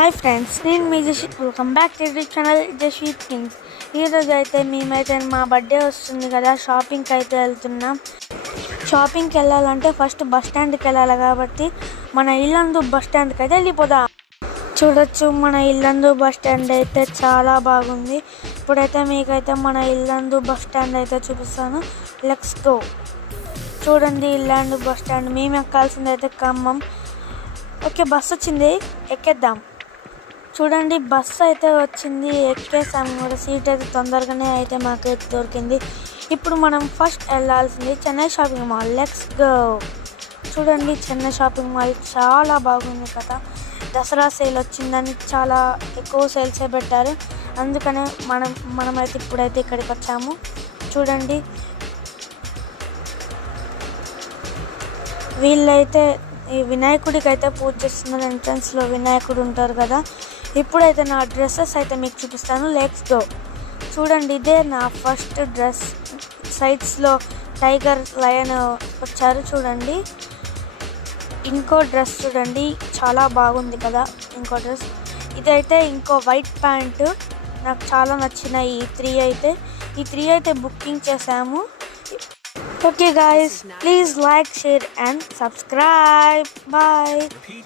Hi friends, నేను మీ Jasheed. Welcome back to the channel Jasheed Kings. ఈరోజు అయితే మేమైతే మా బర్త్డే వస్తుంది కదా, షాపింగ్కి అయితే వెళ్తున్నాం. షాపింగ్కి వెళ్ళాలంటే ఫస్ట్ బస్ స్టాండ్కి వెళ్ళాలి కాబట్టి మన ఇల్లందు బస్ స్టాండ్కి అయితే వెళ్ళిపోదాం. చూడొచ్చు, మన ఇల్లందు బస్ స్టాండ్ అయితే చాలా బాగుంది. ఇప్పుడైతే మీకైతే మన ఇల్లందు బస్ స్టాండ్ అయితే చూపిస్తాను. Let's go. చూడండి, ఇల్లందు బస్ స్టాండ్. మేము ఎక్కాల్సింది అయితే ఖమ్మం. ఓకే, బస్ వచ్చింది, ఎక్కేద్దాం. చూడండి, బస్సు అయితే వచ్చింది, ఎక్కేసాము కూడా. సీట్ అయితే తొందరగానే అయితే మాకు దొరికింది. ఇప్పుడు మనం ఫస్ట్ వెళ్ళాల్సింది Chennai shopping mall. Let's go. చూడండి, చెన్నై షాపింగ్ మాల్ చాలా బాగుంది కదా. దసరా సేల్ వచ్చిందని చాలా ఎక్కువ సేల్సే పెట్టారు. అందుకనే మనమైతే ఇప్పుడైతే ఇక్కడికి వచ్చాము. చూడండి, వీళ్ళైతే ఈ వినాయకుడికి అయితే పూజ చేస్తున్నారు. ఎంట్రన్స్లో వినాయకుడు ఉంటారు కదా. ఇప్పుడైతే నా డ్రెస్సెస్ అయితే మీకు చూపిస్తాను. Let's go. చూడండి, ఇదే నా ఫస్ట్ డ్రెస్. సైడ్స్లో టైగర్, లయన్ వచ్చారు. చూడండి, ఇంకో డ్రెస్ చూడండి, చాలా బాగుంది కదా. ఇంకో డ్రెస్ ఇదైతే, ఇంకో వైట్ ప్యాంటు నాకు చాలా నచ్చినాయి. ఈ త్రీ అయితే బుకింగ్ చేసాము. Okay guys, please like, share and subscribe. Bye.